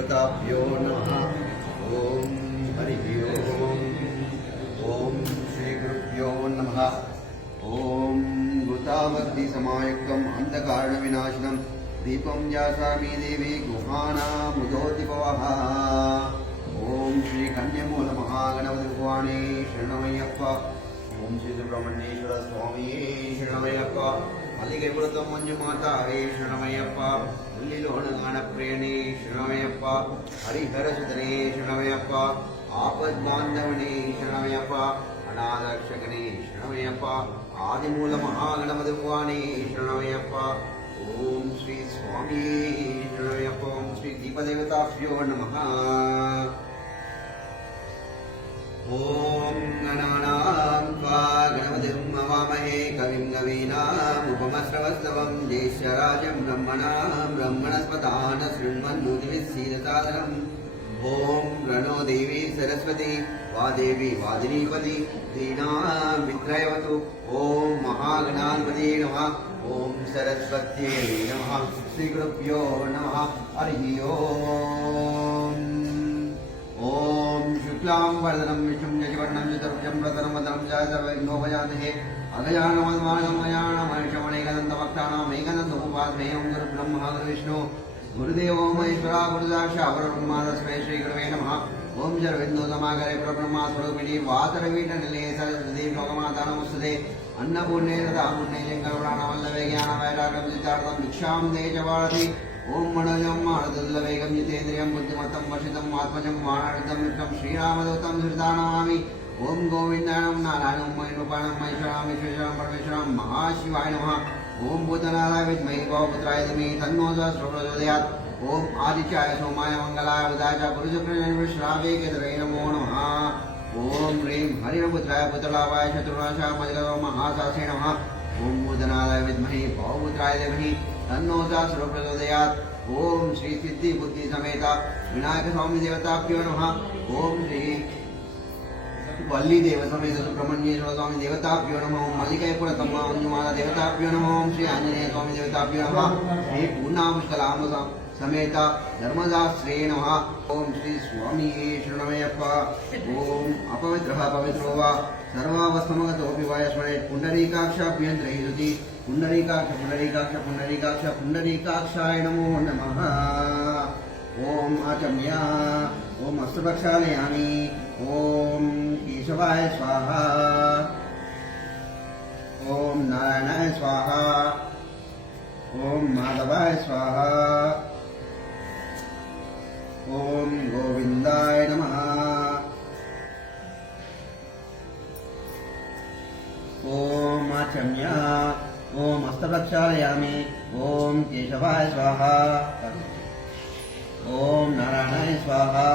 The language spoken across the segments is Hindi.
देवताभ्यो नमः। ओम हरि ओम। ओम श्री गुरुभ्यो नमः। ओम भूतावधि समायुक्तम अंधकार विनाशनम दीपम जासामी देवी गुहानामुदोदिपवः। ओम श्री कन्यमूल महागणपति भगवाने शरणमय्यप्प। ओम श्री सुब्रह्मण्येश्वर स्वामी शरणमय्यप्प। मल्लिकेपुरतम मंजुमातावे शरणमय्यप्प। उल्लिलोणगानप्रियणे शरणमय्यप्प। हरिहरसुतने शरणमय्यप्प। आपद्बान्धवने शरणमय्यप्प। अनाथरक्षकने शरणमय्यप्प। आदिमूल महागणपति भगवाने शरणमय्यप्प। ओम श्री स्वामी शरणमय्यप्प। ओम श्री दीपदेवताभ्यो नमः। ओम गणानां त्वा गणपतिं हवामहे कविं कवीनामुपमश्रवस्तवं ज्येष्ठराजं ब्रह्मणां ब्रह्मणस्पदान शृण्वन्नोतिभिस्सीदसादनम्। ओम रणो देवी सरस्वती वादेवी वादिनीपति दीनां वित्रयवतु। ओम महागणाधिपते नमः। ओम सरस्वत्यै नमः। श्री गुरुभ्यो नमः। हरि ओम। ओम शुक्लां वरदनं विष्णुं शशिवर्णं चतुर्भुजं प्रसन्नवदनं सर्वविघ्नोपशान्तये अगजाननमद्मानमयानमहर्षमणैकदन्तभक्तानां एकदन्तमुपास्महे। ओं गुरुब्रह्मा गुरुविष्णु गुरुदेवो महेश्वरा गुरुसाक्षात् परब्रह्म तस्मै श्रीगुरवे नमः। ओम जरविन्दो समागरे परब्रह्मा स्वरूपिणी वातरवीटनिलये सरस्वती लोकमाता नमोस्तुते। अन्नपूर्णे तथा पुण्ये शङ्करपुराणवल्लभे ज्ञानवैराग्यं सिद्धार्थं भिक्षां दे च भारति। ओम मनोजं मानदुर्लभेगं जितेन्द्रियं बुद्धिमत्तं वशितं आत्मजं वाणार्थं मित्रं श्रीरामदूतं धृतानमामि। ओम गोविन्दाय नमः। नारायणं महेन्द्रपाणं महेश्वरां विश्वेश्वरं परमेश्वरं महाशिवाय नमः। ओम भूतनाथाय विद्महे भवपुत्राय धीमहि तन्नो प्रचोदयात्। ओम आदित्याय सोमाय मंगलाय बुधाय च पुरुषकृष्णावे केतवे नमो नमः। ओम ह्रीं हरिपुत्राय पुत्रलाभाय शत्रुनाशाय मजगतो महासासे नमः। ओम भूतनाथाय विद्महे भवपुत्राय धीमहि तन्नो प्रचोदयात्। ओम श्री सिद्धि बुद्धि समेत विनायक स्वामी देवताभ्यो नमः। ओम श्री वल्ली देव समेत सुब्रह्मण्येश्वर स्वामी देवताभ्यो नमः। ओम मल्लिकापुरतम मंजुमाता देवताभ्यो नमः। ओम श्री आंजनेय स्वामी देवताभ्यो नमः। श्री पूर्णापुष्कलांब समेत धर्मदास्त्रे नमः। ओम श्री स्वामी शरणमय्यप्प। ओम अपवित्रः पवित्रो वा सर्वावस्थमगतोऽपि वा स्मरेत् पुण्डरीकाक्षाभ्यन्तरैरुति पुण्डरीकाक्ष पुण्डरीकाक्ष पुण्डरीकाक्ष पुण्डरीकाक्षाय नमो नमः। ओम आचम्य ओम हस्त प्रक्षालयामि। ओम केशवाय स्वाहा। ओम नारायणाय स्वाहा। ओम माधवाय स्वाहा। ओम गोविंदाय नमः। ओम आचम्य ओम हस्त प्रक्षालयामि। ओम केशवाय स्वाहा। ओम नारायणाय स्वाहा।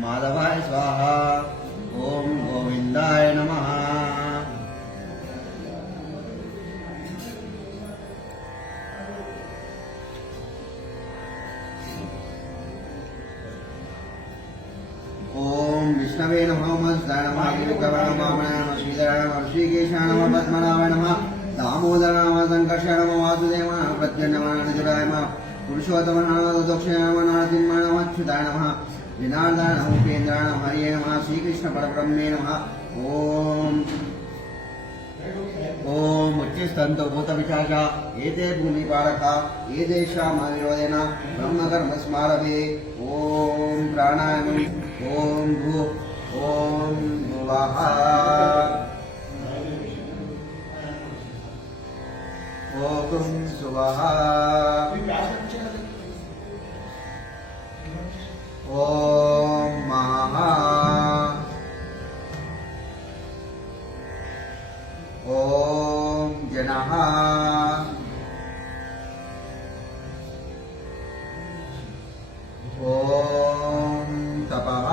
माधवाय स्वाहा। ओम गोविंदाय नमः। ओम विष्णवे नमः। मस्ताय नमः। गिरिकवराय नमः। श्रीधराय नमः। ऋषिकेशाय नमः। पद्मनाभाय नमः। दामोदराय नमः। संकर्षाय नमः। वासुदेवाय नमः। प्रत्यन्नमाय नमः। नमः पुरुषोत्तमाय नमः। दक्षिणाय नमः। नारसिंहाय नमः। अच्युताय नमः। विनादाय नमः। उपेन्द्राय नमः। हरिये नमः। श्रीकृष्ण परब्रह्मे नमः। ओम ओम उच्चस्तंतो भूतपिशाचा एते भूमिपारका एतेषामविरोधेन ब्रह्मकर्म स्मारभे। ओम प्राणायामम्। ओम भू ओम भुवः। ओम सुवः। ओम महा। ओम जनः। ओम तपः।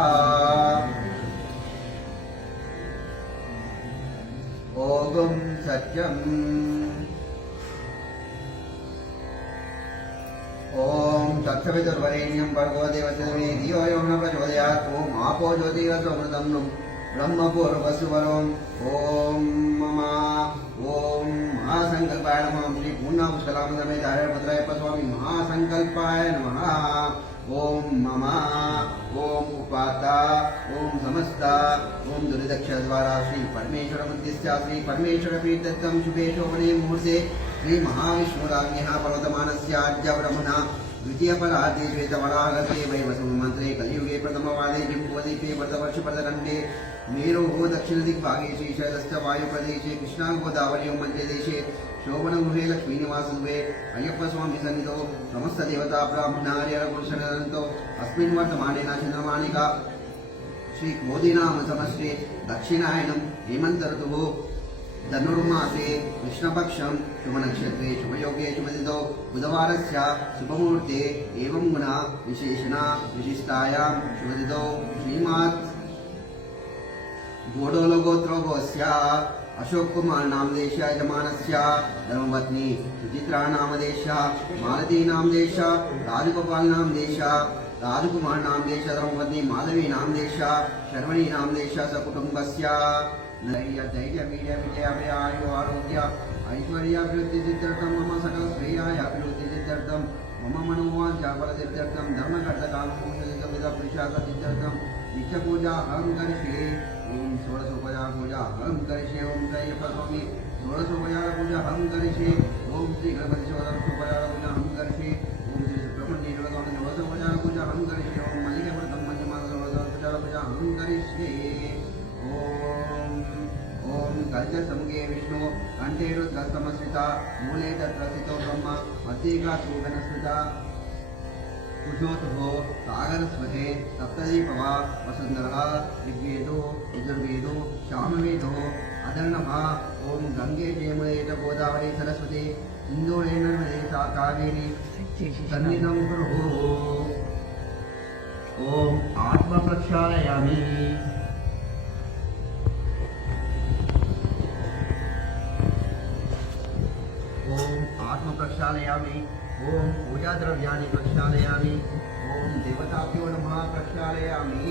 ओम सत्यम्। ओम तत्सवितुर्वरेण्यं भर्गो देवस्य धीमहि धियो यो न प्रचोदयात्। ओम आपो ज्योतिरसोमृतं ब्रह्मपूर्वसुवरोम्। ओम मम ओम महासंकल्पाय नमः। श्री पूर्णापुष्कलां समेत हरिपुत्राय स्वामी महा संकल्पाय नमः। ओम मम ओम उपाता ओम समस्ता ओम दुर्दक्ष द्वारा श्री परमेश्वर मध्यस्थ श्री परमेश्वर पीठत्वं शुभे शोभने मुहूर्ते श्री महाविष्णुराज्ञः पर्वतमानस्याद्य ब्रह्मणा द्वितीय परार्धे श्वेतवराहते वैवस्वमन्त्रे कलियुगे प्रथमवादे जिम्बोदीपे वर्षपर्दखण्डे मेरोः दक्षिणदिग्भागे श्रीशैलश्च वायुप्रदेशे कृष्णा गोदावरी मध्य देशे शोभनगृहे लक्ष्मीनिवासगृहे अय्यप्पस्वामी सन्निधौ समस्तदेवता ब्राह्मणार्यपुरुषनन्तो अस्मिन् वर्तमानेन चन्द्रमाणिका श्रीक्रोधीनाम समस्ते दक्षिणायनं हेमन्त ऋतुः धनुर्मासे कृष्णपक्षं शुभनक्षत्रे शुभयोगे शुभदिनौ बुधवारस्य शुभमुहूर्ते एवं गुण विशेषणा विशिष्टायां शुभदिनौ श्रीमात् गोडोलगोत्रोगोस्य अशोक कुमार नामदेश यजमानस्य धर्मपत्नी सुचित्रा नामदेश मालती नामदेश राजगोपाल नामदेश राजकुमार नामदेश धर्मपत्नी माधवी नामदेश शर्वणी नामदेश सकुटुंबस्य धैर्य वीर्य विजय आयु आरोग्य ऐश्वर्याभिवृद्धिसिद्ध्यर्थं मम सकल श्रेयाभिवृद्धिसिद्ध्यर्थं मम मनोवाञ्छा फलसिद्ध्यर्थं धर्मकर्तकामोक्षसिद्धविदपुरुषार्थसिद्ध्यर्थं नित्यपूजा अहं करिष्ये। ओम षोडशोपचार पूजा अहं करिष्ये। ओम त्रय्यपस्वामी षोडशोपचार पूजा अहं करिष्ये। ओम श्री गणपति षोडशोपचार पूजा अहं करिष्ये। ओम श्री सुब्रह्मण्य षोडशोपचार पूजा अहं करिष्ये। ओम मल्लिकार्जुन मध्यमास षोडशोपचार पूजा अहं करिष्ये। ओम कलशसमुखे विष्णु कंठे रुद्रस्तमस्मिता मूले तत्र स्थितो ब्रह्म मध्ये सूगनस्मिता कुशोतुभो सागरस्वते सप्तदीपवा वसुन्धरः ऋग्वेदो यजुर्वेदो सामवेदो अधर्णः। ओम गंगे जयमुने च गोदावरी सरस्वती सिन्धुरे नर्मदे कावेरी सन्निधं कुरु। ओम आत्मप्रक्षालयामि। ओम आत्म प्रक्षालयामि। ओम पूजा द्रव्याणि प्रक्षालयामि। ओम देवताभ्यो नमः प्रक्षालयामि।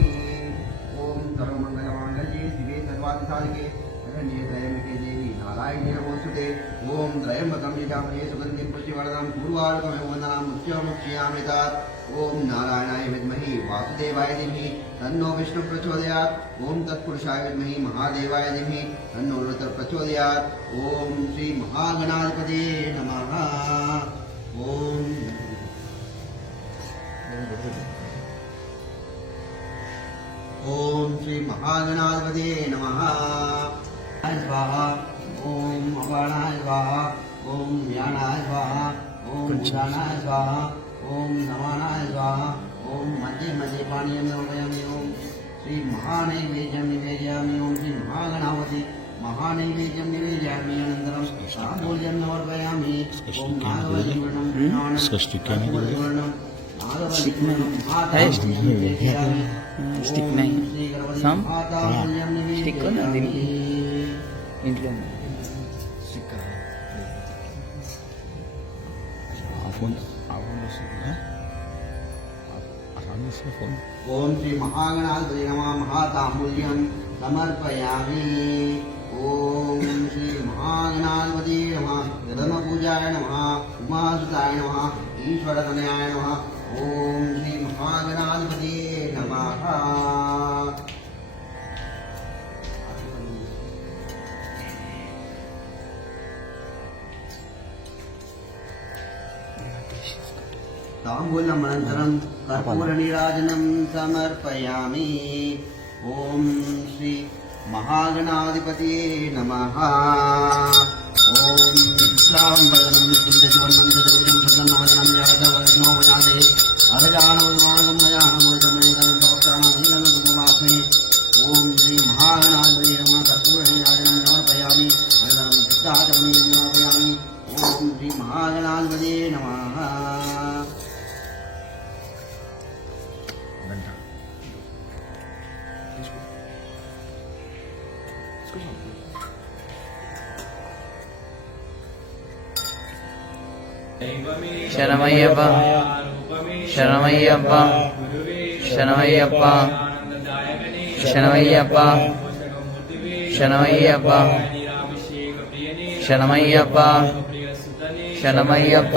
ओम सर्वमंगलमांगल्ये शिवे सर्वार्थसाधिके शरण्ये त्र्यंबके देवी नारायणी नमोस्तुते। ओम त्र्यंबकं यजामहे सुगन्धिं पुष्टिवर्धनं पूर्वार्कमेव वन्दनां मुख्यमुख्यामृतात्। ओम नारायणाय विद्महे वासुदेवाय धीमहि तन्नो विष्णु प्रचोदयात्। ओम तत्पुरुषाय विद्महे महादेवाय धीमहि तन्नो रुद्र प्रचोदयात्। ओम श्री महागणाधिपते नमः। ओम ओम श्री महागणाधिपते नमः। स्वाहा। ओम अपाणाय स्वाहा। ओम ज्ञानाय स्वाहा। ओम उदानाय स्वाहा। ओम नमानाय स्वाहा। ओम मध्ये मध्ये पानीयं समर्पयामि। ओम श्री महानैवेद्यं निवेदयामि। ओम श्री महागणाधिपते महानैवेद्यं निवेदयामि। अनन्तरं ताम्बूलं समर्पयामि। ओम नागवल्लीवर्णं स्टिक नहीं सम स्टिक को ना दिन इंట్లో स्टिक फोन फोन। ओम श्री महागणाधिपते नमः महाताम्बूल्यं समर्पयामि। ओम श्री महागणाधिपते नमः धर्मपूजाय नमः उमासुताय नमः ईश्वरतनयाय नमः। ओम श्री महागणाधिपते नमः। ताम्बूलम् अनन्तरं कर्पूरनीराजनं समर्पयामि। ओम श्री महागणाधिपतये नमः। ओम श्रावणवदनं सुन्दरवर्णं चतुर्भुजं प्रसन्नवदनं जगदवैष्णो वदाते अरजानवदनं मयाहमोदमेकं भक्तानां ओम श्री महागणाधिपतये नमः। कर्पूरनीराजनं समर्पयामि। अनन्तरं चित्ताचमनीं समर्पयामि। ओम श्री महागणाधिपतये नमः। शरणमయ్యప్ప शरणमయ్యప్ప शरणमయ్యప్ప शरणमయ్యప్ప शरणमయ్యప్ప शरणमయ్యప్ప शरणमయ్యప్ప